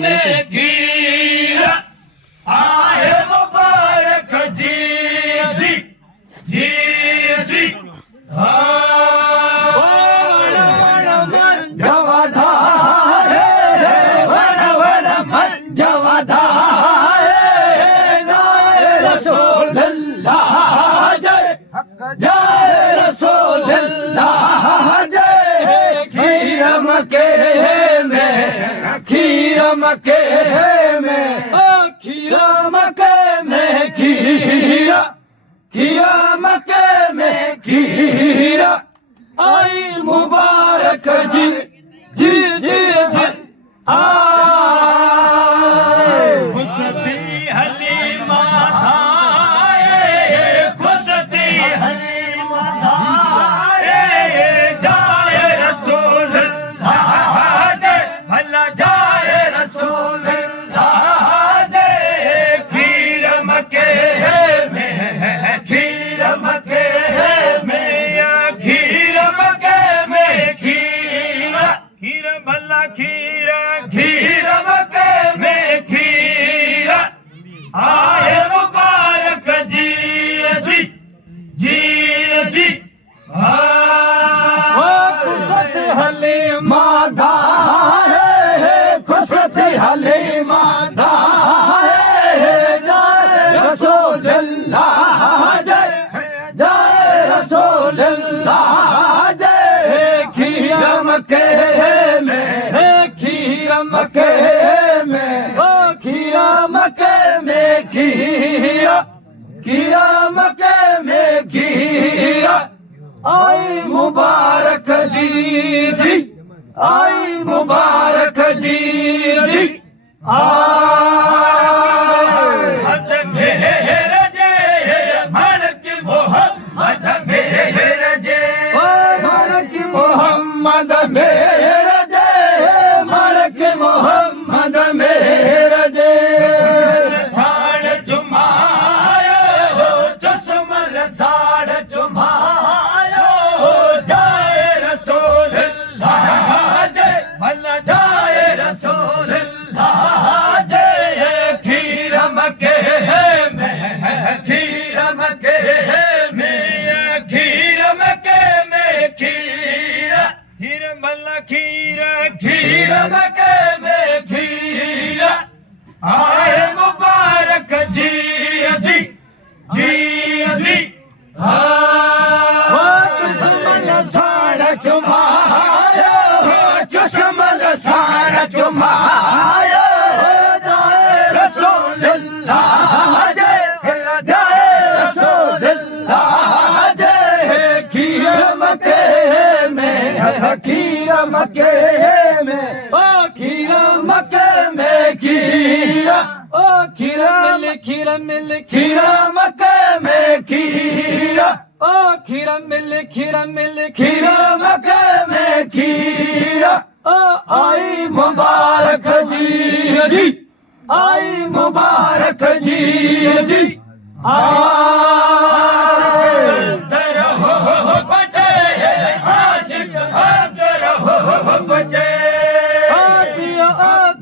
में खीरा आए मुबारक जी जी जी जी खीरा मके में खीरा मके में खीरा खीरा मके में खीरा आई मुबारक जी जी जी जी खुशती हलीमा धाए खुशती हलीमा धाए जाए रसूल भला जाए रसूल खीर मके में खीर मके में खीर मके में खीरा खीर भला खीरा खीर मके में खीरा आए मुबारक जी जी जी जी हलीमा खुशती हलीमा रसूल जय रसूल जय खीरा मके में खीरा मके में खीरा मके में खीरा खीरा मके में खीरा आई मुबारक जी जी आई मुबारक जी जी मद मेर जे मलक मोहम्मद मेर जे मलक मोहम्मद मेर जे मलक मोहम्मद मेर जे साड़ चुमायो चुस्मल साड़ चुमायो जाए रसूल भला जाए रसूल खीर मके में खीर मके में खीर मके में खीरा खीर भला खीरा खीर मके में खीरा आए मुबारक जी जी जी जी चुस्मल साड़ चुमायो चुस्मल साड़ चुमायो जाए रसूल जय रसूल जय खीर मके में खीर मके में खीरा मके में खीरा खीरा मिल खीरा मके में खीरा खीरा मिल खीरा मके में खीरा आई मुबारक जी जी आई मुबारक जी जी दर हो बचे आशिक दर हो बचे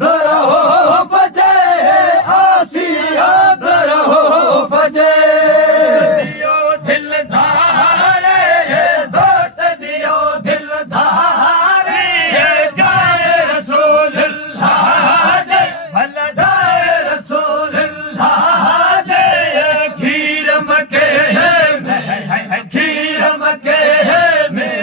दर हो बचे आसिया दर हो बचे दियो दिल धारे दोस्त दियो दिल धारे जाए रसूल भला जाए रसूल खीर मके में खीर मके में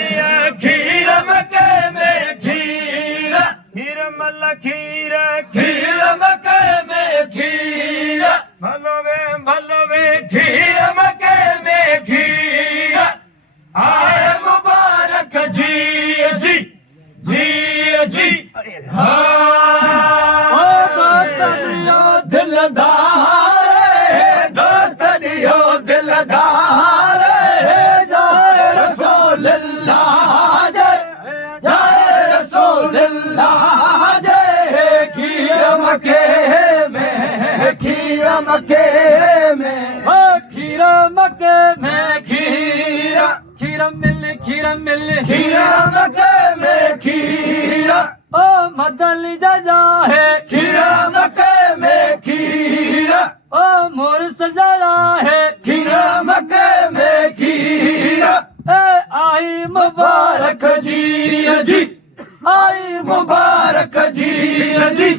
खीर मके में खीरा खीर मल्ला खीरा खीर मके में खीरा भलोवे खीर मके में खीरा आए मुबारक जी जी जी जी दिलदार दोस्त दियो दिलदार जाए रसूल जय रसूल जय खीर मके में खीरा मके में खीरा मके में खीरा खीरा मिल खीरा मके में खीरा ओ मदन जजा है खीरा मक्के में खीरा ओ मुर्सल जजा है खीरा मक्के में खीरा ए आई मुबारक जी जी आई मुबारक जी जी